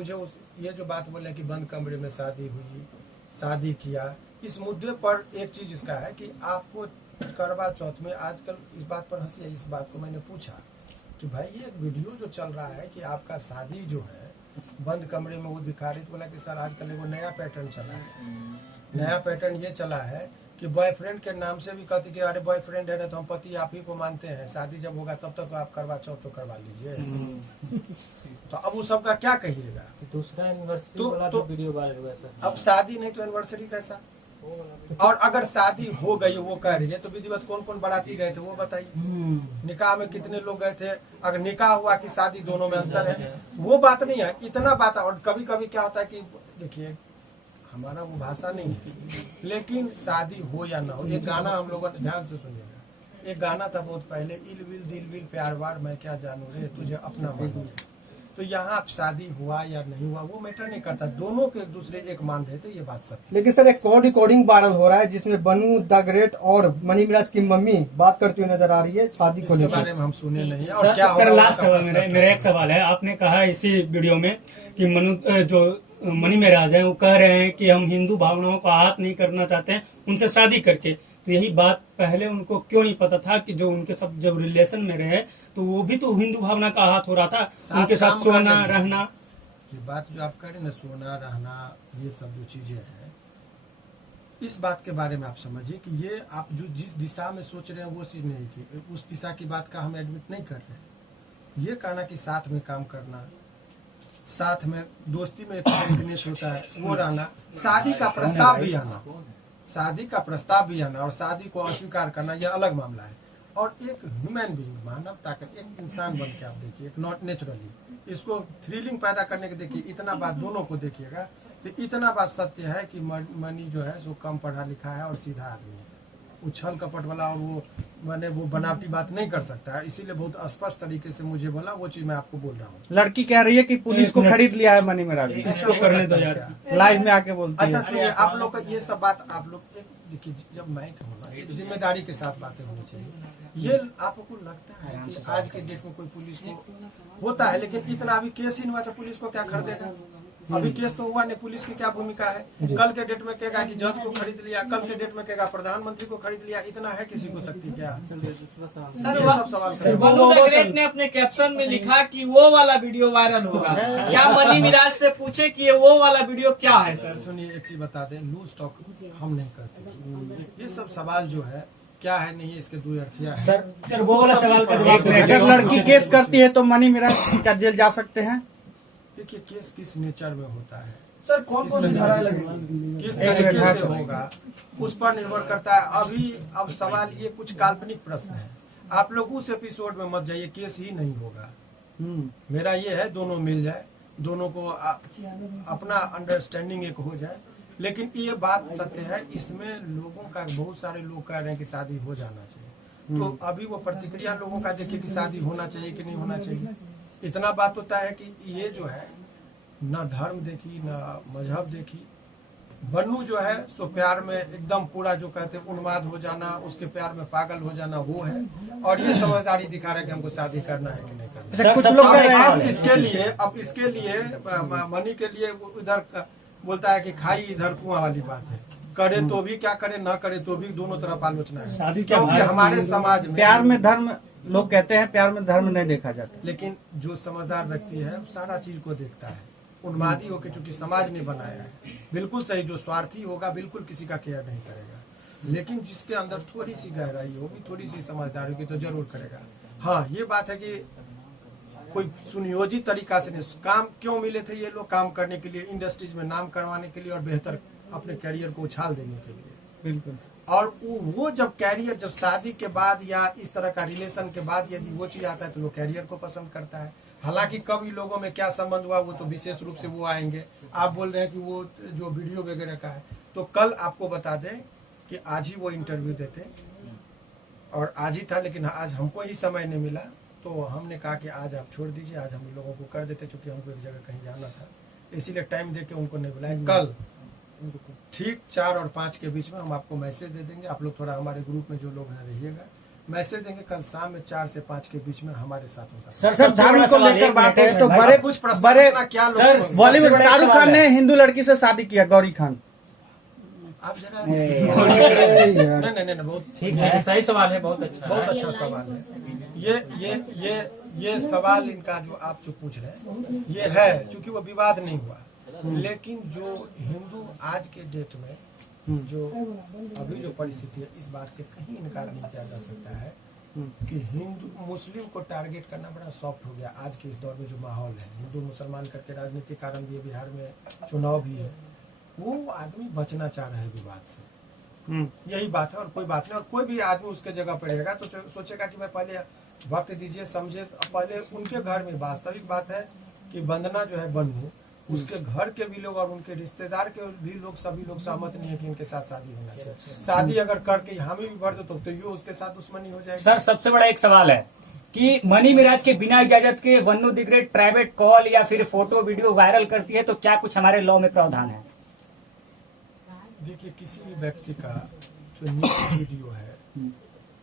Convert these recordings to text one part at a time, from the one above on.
मुझे ये जो बात बोले कि बंद कमरे में शादी हुई, शादी किया, इस मुद्दे पर एक चीज़ इसका है कि आपको करवा चौथ में आजकल इस बात पर हंसी है। इस बात को मैंने पूछा कि भाई ये वीडियो जो चल रहा है कि आपका शादी जो है बंद कमरे में वो दिखा रही, तो बोला कि सर आजकल वो नया पैटर्न चला है। नया पैटर्न ये चला है कि बॉयफ्रेंड के नाम से भी कहती कि अरे बॉयफ्रेंड है ना तो हम पति आप ही को मानते हैं, शादी जब होगा तब तक आप करवा चौथ तो करवा लीजिए। तो अब वो सबका क्या कहिएगा। दूसरा एनिवर्सरी वाला तो वीडियो वायरल हुआ सर। अब शादी नहीं तो एनिवर्सरी कैसा। और अगर शादी हो गई वो कह रही है तो विधिवत कौन कौन बाराती गए थे वो बताइए। निकाह में कितने लोग गए थे, अगर निकाह हुआ कि शादी, दोनों में अंतर है। वो बात नहीं है, इतना बात। और कभी कभी क्या होता है कि देखिए हमारा वो भाषा नहीं है, लेकिन शादी हो या ना हो, एक गाना हम लोगों ने ध्यान से सुनिएगा। एक गाना था बहुत पहले, इल विल दिल विल प्यार वार मैं क्या जानू रे तुझे अपना मानू। तो यहाँ शादी हुआ या नहीं हुआ वो मैटर नहीं करता, दोनों के एक दूसरे एक मान रहे थे, ये बात सत्य। लेकिन सर एक कॉल रिकॉर्डिंग वायरल हो रहा है जिसमें बनू द ग्रेट और मनी मिराज की मम्मी बात करती हुई नजर आ रही है शादी को लेकर। बारे में हम सुने नहीं है। और क्या सर लास्ट मेरा एक सवाल है। आपने कहा इसी वीडियो में कि जो मनी मिराज है वो कह रहे हैं कि हम हिंदू भावनाओं को आहत नहीं करना चाहते हैं उनसे शादी करके, तो यही बात पहले उनको क्यों नहीं पता था कि जो उनके साथ जब रिलेशन में रहे तो वो भी तो हिंदू भावना का आहत हो रहा था, उनके साथ सोना रहना। ये बात जो आप कह रहे हैं ना, सोना रहना, ये सब जो चीजें हैं, इस बात के बारे में आप समझिए कि ये आप जो जिस दिशा में सोच रहे हैं वो चीज नहीं की, उस दिशा की बात का हम एडमिट नहीं कर रहे। ये कहना कि साथ में काम करना, साथ में दोस्ती में एक होता है वो रहना, शादी का प्रस्ताव भी आना, शादी का प्रस्ताव भी आना और शादी को अस्वीकार करना, यह अलग मामला है। और एक ह्यूमन बीइंग, मानवता का एक इंसान बन के आप देखिए, एक नॉट नेचुरली इसको थ्रिलिंग पैदा करने के देखिए, इतना बात दोनों को देखिएगा तो इतना बात सत्य है कि मनी जो है सो कम पढ़ा लिखा है और सीधा आदमी है। उछल कपट वाला और वो बनावटी बात नहीं कर सकता है, इसीलिए बहुत स्पष्ट तरीके से मुझे बोला, वो चीज मैं आपको बोल रहा हूँ। लड़की कह रही है कि पुलिस को खरीद लिया है मनी मिराज ने, लाइव में आके बोलती है। अच्छा सुनिए, आप लोग का ये सब बात आप लोग देखिए, जब मैं कहूँगा जिम्मेदारी के साथ बातें होनी चाहिए। ये आपको लगता है कि आज के डेट में कोई पुलिस को होता है, लेकिन इतना अभी केस ही नहीं हुआ तो पुलिस को क्या खरीदेगा। अभी केस तो हुआ नहीं, पुलिस की क्या भूमिका है। कल के डेट में कहेगा कि जज को खरीद लिया, कल के डेट में कहेगा प्रधानमंत्री को खरीद लिया, इतना है किसी को शक्ति क्या। सर बनू द ग्रेट ने अपने कैप्शन में लिखा कि वो वाला वीडियो वायरल होगा, क्या मनी मिराज से पूछे कि ये वो वाला वीडियो क्या है। सर सुनिए एक चीज बता दें, लूज टॉक हम नहीं करते। ये सब सवाल जो है क्या है नहीं है, इसके दो अर्थिया है। सर वो वाला सवाल का जवाब अगर लड़की केस करती है तो मनी मिराज क्या जेल जा सकते हैं। देखिए केस किस नेचर में होता है, सर कौन कौन सी धाराएं लगेंगी, किस तरीके से होगा, उस पर निर्भर करता है। अब सवाल ये कुछ काल्पनिक प्रश्न है, आप लोग उस एपिसोड में मत जाइए, केस ही नहीं होगा। मेरा ये है दोनों मिल जाए, दोनों को अपना अंडरस्टैंडिंग एक हो जाए। लेकिन ये बात सत्य है, इसमें लोगों का बहुत सारे लोग कह रहे हैं कि शादी हो जाना चाहिए। तो अभी वो प्रतिक्रिया लोगों का देखिए कि शादी होना चाहिए कि नहीं होना चाहिए। इतना बात होता है कि ये जो है न धर्म देखी न मजहब देखी। बनू जो है सो प्यार में एकदम पूरा जो कहते हैं उन्माद हो जाना, उसके प्यार में पागल हो जाना वो है। और ये समझदारी दिखा रहा है कि हमको शादी करना है कि नहीं करना। कुछ लोग कह रहे हैं अब इसके लिए मनी के लिए इधर बोलता है कि खाई इधर कुआं वाली बात है, करे तो भी क्या करे, ना करे तो भी दोनों तरफ आलोचना है। क्योंकि हमारे समाज में प्यार में धर्म, लोग कहते हैं प्यार में धर्म नहीं देखा जाता, लेकिन जो समझदार व्यक्ति है वो सारा चीज को देखता है। उन्मादी होकर चूंकि समाज ने बनाया है, बिल्कुल सही। जो स्वार्थी होगा बिल्कुल किसी का केयर नहीं करेगा, लेकिन जिसके अंदर थोड़ी सी गहराई होगी, थोड़ी सी समझदारी होगी तो जरूर करेगा। हाँ ये बात है कि कोई सुनियोजित तरीका से नहीं। काम क्यों मिले थे ये लोग, काम करने के लिए, इंडस्ट्रीज में नाम करवाने के लिए और बेहतर अपने करियर को उछाल देने के लिए। बिल्कुल। और वो जब कैरियर, जब शादी के बाद या इस तरह का रिलेशन के बाद यदि वो चीज आता है तो लोग कैरियर को पसंद करता है। हालांकि कब इन लोगों में क्या संबंध हुआ वो तो विशेष रूप से वो आएंगे। आप बोल रहे हैं कि वो जो वीडियो वगैरह का है, तो कल आपको बता दें कि आज ही वो इंटरव्यू देते और आज ही था, लेकिन आज हमको ही समय नहीं मिला तो हमने कहा कि आज आप छोड़ दीजिए, आज हम लोगों को कर देते, चूंकि हमको एक जगह कहीं जाना था, इसीलिए टाइम दे के उनको नहीं बुलाया। कल ठीक 4 और 5 के बीच में हम आपको मैसेज दे देंगे। आप लोग थोड़ा हमारे ग्रुप में जो लोग हैं रहिएगा, मैसेज देंगे कल शाम में 4 से 5 के बीच में हमारे साथ होगा। सर सर धर्म को लेकर बात है तो बड़े कुछ प्रश्न बड़े इतना क्या लोग सर, बॉलीवुड बड़ा शाहरुख सवाल खान है। ने हिंदू लड़की से शादी किया, गौरी खान। आप जरा नहीं बहुत ठीक है, सही सवाल है, बहुत अच्छा बहुत है। अच्छा सवाल है। ये सवाल इनका जो आप जो पूछ रहे हैं ये है, क्योंकि वो विवाद नहीं हुआ, लेकिन जो हिंदू आज के डेट में जो अभी जो परिस्थिति है, इस बात से कहीं इनकार नहीं किया जा सकता है कि हिंदू मुस्लिम को टारगेट करना बड़ा सॉफ्ट हो गया आज के इस दौर में। जो माहौल है हिंदू मुसलमान करके राजनीतिक कारण भी है, बिहार में चुनाव भी है, वो आदमी बचना चाह रहा है विवाद से, यही बात है और कोई बात नहीं। और कोई भी आदमी उसके जगह पे रहेगा तो सोचेगा कि मैं पहले वक्त दीजिए, समझे, पहले उनके घर में। वास्तविक बात है कि वंदना जो है बन्नू, उसके घर के भी लोग और उनके रिश्तेदार के भी लोग, सभी लोग सहमत नहीं है कि इनके साथ शादी होना चाहिए। शादी अगर करके हामी भी भर दो तो ये उसके साथ दुश्मनी हो जाएगी। सर सबसे बड़ा एक सवाल है कि मनी मिराज के बिना इजाजत के Vannu the great private call या फिर फोटो वीडियो वायरल करती है तो क्या कुछ हमारे लॉ में प्रावधान है? देखिए, किसी भी व्यक्ति का जो निजी वीडियो है,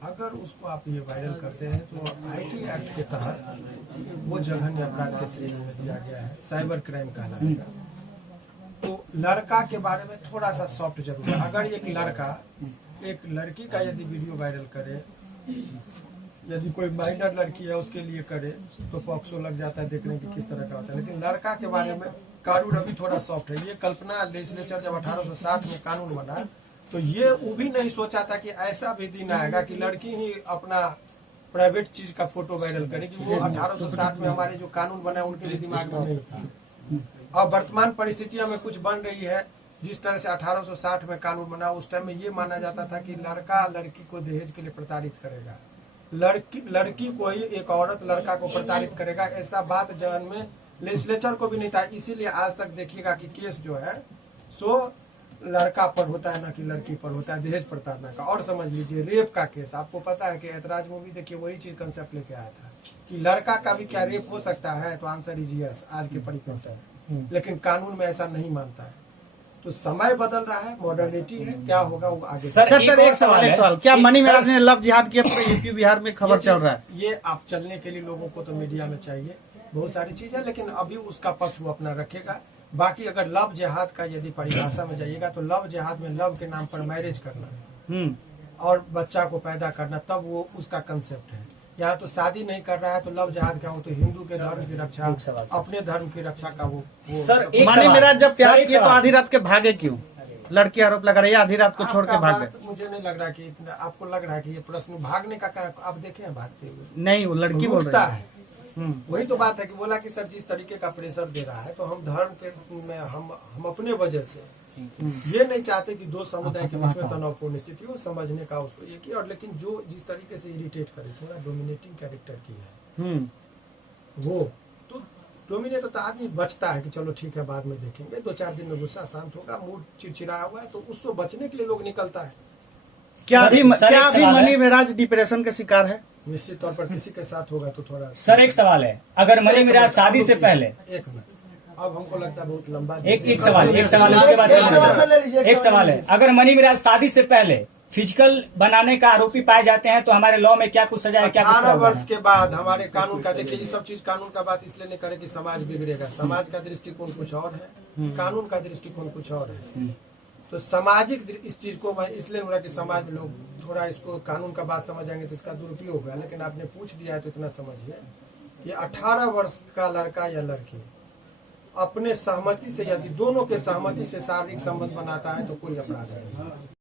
अगर उसको आप ये वायरल करते हैं तो IT एक्ट के तहत वो जघन्य अपराध के श्रेणी में दिया गया है, साइबर क्राइम कहलाएगा। तो लड़का के बारे में थोड़ा सा सॉफ्ट जरूर है। अगर एक लड़का एक लड़की का यदि वीडियो वायरल करे, यदि कोई माइनर लड़की है उसके लिए करे, तो पॉक्सो लग जाता है, देखने की किस तरह का होता है। लेकिन लड़का के बारे में कानून अभी थोड़ा सॉफ्ट है। ये कल्पना लेजिस्लेचर जब 1860 में कानून बना तो ये वो भी नहीं सोचा था कि ऐसा भी दिन आएगा कि लड़की ही अपना प्राइवेट चीज का फोटो वायरल करेगी। वो 1860 में हमारे जो कानून बना उनके लिए दिमाग में नहीं था। अब वर्तमान परिस्थितियों में कुछ बन रही है, जिस तरह से 1860 में कानून बना, उस टाइम में ये माना जाता था कि लड़का लड़की को दहेज के लिए प्रताड़ित करेगा, लड़की को ही एक औरत लड़का को प्रताड़ित करेगा, ऐसा बात जन में लेजिस्लेचर को भी नहीं था। इसीलिए आज तक देखिएगा कि केस जो है सो लड़का पर होता है ना कि लड़की पर होता है, दहेज प्रताड़ना का। और समझ लीजिए रेप का केस, आपको पता है कि ऐतराज मूवी देखिए वही चीज कंसेप्ट लेके आया था कि लड़का का भी क्या रेप हो सकता है, तो आंसर इज यस आज के परिप्रेक्ष्य में। लेकिन कानून में ऐसा नहीं मानता है। तो समय बदल रहा है, मॉडर्निटी है, क्या होगा वो आगे। सर एक सवाल, क्या मनी मिराज ने लव जिहाद किया पूरे यूपी बिहार में खबर चल रहा है? ये आप चलने के लिए लोगों को तो मीडिया में चाहिए बहुत सारी चीजें, लेकिन अभी उसका पक्ष वो अपना रखेगा। बाकी अगर लव जिहाद का यदि परिभाषा में जाइएगा तो लव जिहाद में लव के नाम पर मैरिज करना और बच्चा को पैदा करना, तब वो उसका कंसेप्ट है। यहाँ तो शादी नहीं कर रहा है तो लव जिहाद क्या हो, तो हिंदू के धर्म की रक्षा, अपने धर्म की रक्षा का वो सर एक मनी मिराज जब प्यार किए तो सवाल। आधी रात के भागे क्यों? लड़की आरोप लगा रही है आधी रात को छोड़ के आपका भाग बात गए। मुझे नहीं लग रहा कि इतना आपको लग रहा है कि ये प्रश्न भागने का आप देखे हैं भागते हुए, नहीं, वो लड़की बोल रुकता रही है। वही तो बात है कि बोला कि सर जिस तरीके का प्रेशर दे रहा है तो हम धर्म के में हम अपने वजह से ये नहीं चाहते कि दो समुदाय के बीच में तनावपूर्ण स्थिति हो, समझने का उसको ये किया। और लेकिन जो जिस तरीके से इरिटेट करे, थोड़ा डोमिनेटिंग कैरेक्टर की है वो, तो डोमिनेटर तो आदमी बचता है कि चलो ठीक है बाद में देखेंगे, 2-4 दिन में गुस्सा शांत होगा, मूड चिड़चिड़ाया हुआ है, तो उसको बचने के लिए लोग निकलता है। क्या सर, अभी सर, एक सवाल मनी है। मिराज डिप्रेशन का शिकार है? निश्चित तौर पर किसी के साथ होगा तो थोड़ा। सर एक सवाल है, अगर मनी मिराज शादी से पहले एक मिनट, अब हमको लगता है बहुत लंबा एक सवाल है, उसके बाद चलेंगे। एक सवाल है, अगर मनी मिराज शादी से पहले फिजिकल बनाने का आरोपी पाए जाते हैं तो हमारे लॉ में क्या कुछ सजा है, क्या कुछ 18 प्रावधान वर्ष है? के बाद हमारे कानून का, देखिए ये सब चीज कानून का बात इसलिए नहीं करे कि समाज बिगड़ेगा। समाज का दृष्टिकोण कुछ और है, कानून का दृष्टिकोण कुछ और है। तो सामाजिक इस चीज को मैं इसलिए बोला कि समाज में लोग थोड़ा इसको कानून का बात समझ जाएंगे तो इसका दुरुपयोग होगा। लेकिन आपने पूछ दिया है तो इतना समझिए कि 18 वर्ष का लड़का या लड़की अपने सहमति से, यदि दोनों के सहमति से शारीरिक संबंध बनाता है तो कोई अपराध नहीं है।